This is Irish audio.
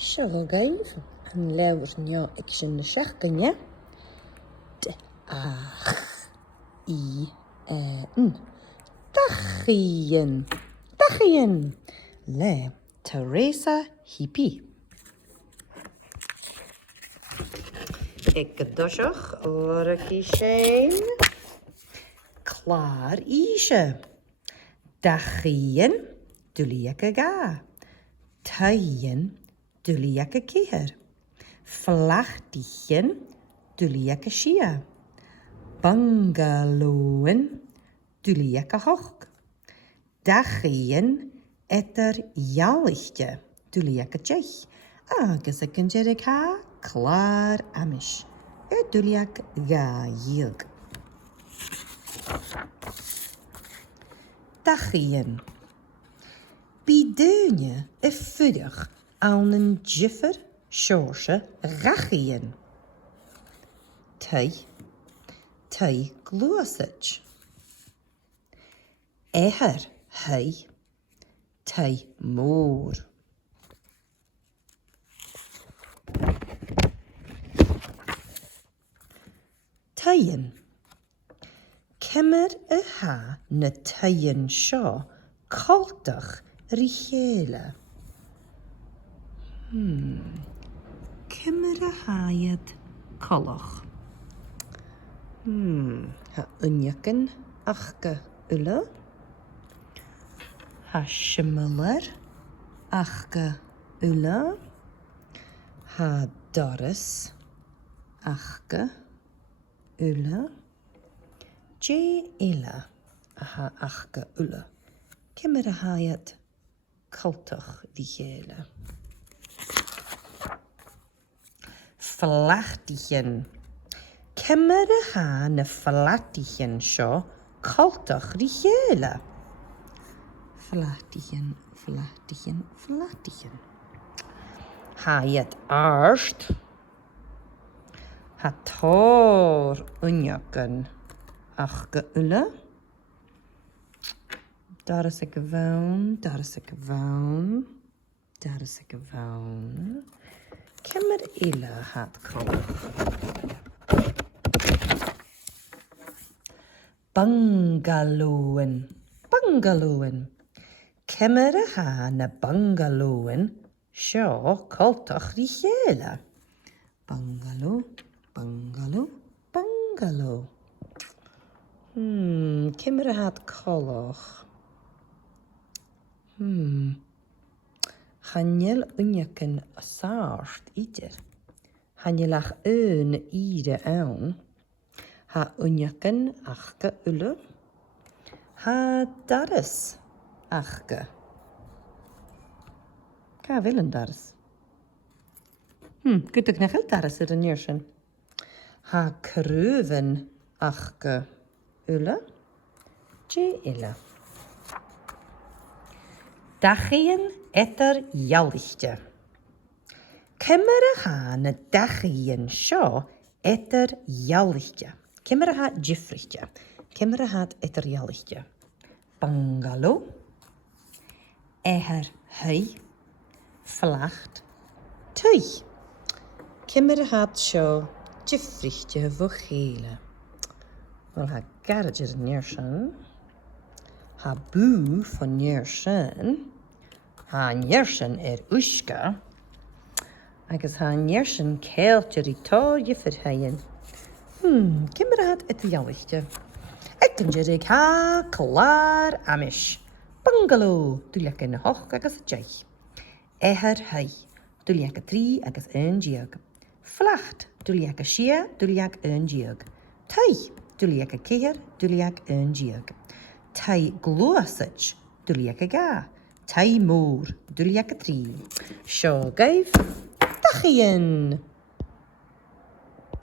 Siolgaif yn lewr nio ag sy'n y siach gynia. D-a-ch-i-en. Dachien. Dachien. Le. Teresa Hippie. Ik dosach o'r gysyn. Klaar ishe. Dachien. Duliak a ga. Tuien. Duliak a kier. Flachtichen. Duliak a shia. Bungalowen. Duliak a hoch. Dachien. Etter jallichtje. Duliak a tjech. Agus a kunjerik ha. Klaar amish. Duliak ga yug. Dachien. Bideunje e fuddig aan een jiffer, sjorse, rachien. Tei gloosich. Eher, hei, tei moor. Teien. Kemmer y ha na teien sio coltach richele. Kemmer y haiad colach. Ha unjaken achge ulle. Ha schimmeler achge ulle. Ha doris achge ulle. J illa aha achge ulle. Kemmer a haiad coltach richele. Flachtichen. Kemmer a ha na flachtichen sio coltach richele. Flachtichen, flachtichen, flachtichen. Haiad arst. Ha tor unjaken achge ulle. Daar is ik woon, daar is ik woon, daar is ik woon. Kemmer illa hat kolach. Bungalowen, bungalowen. Kemmer ha na bungalowen, sjo koltach richele. Bungalow, bungalow, bungalow. Kemmer hat kolach. Hanjel unjaken saart ieder. Hanjelach ire aan. Ha unjaken achke ulle. Ha daris achke. Ka willen daris. Kunt ik nog heel daris er een jursen. Ha kreuven achke ulle. Tje ille. Dachien etter jallichtje. Kemmere ha na dachien sjo etter jallichtje. Kemmere ha jifrichtje. Kemmere hat etter jallichtje. Bungalow. Eher hei. Flacht. Tui. Kemmere hat sjo jifrichtje vogele. Wel ha garage neersen. Ha bu van neersen. Ha neersen uska. Agus ha neersen keeltje ritoorje verheien. Kimmer had het jallichtje. Ik kan je ha klaar amish. Bungalow. Doe lekker in de hoog agus jay. Eher hei. Doe lekker 3 agus een jig. Flacht. Doe lekker shia. Doe lekker een jig. Tei. Doe lekker keer. Doe lekker een jig. Tai gloosich, duliak a ga. Tai moor, duliak a 3. Sio gaif, dachien.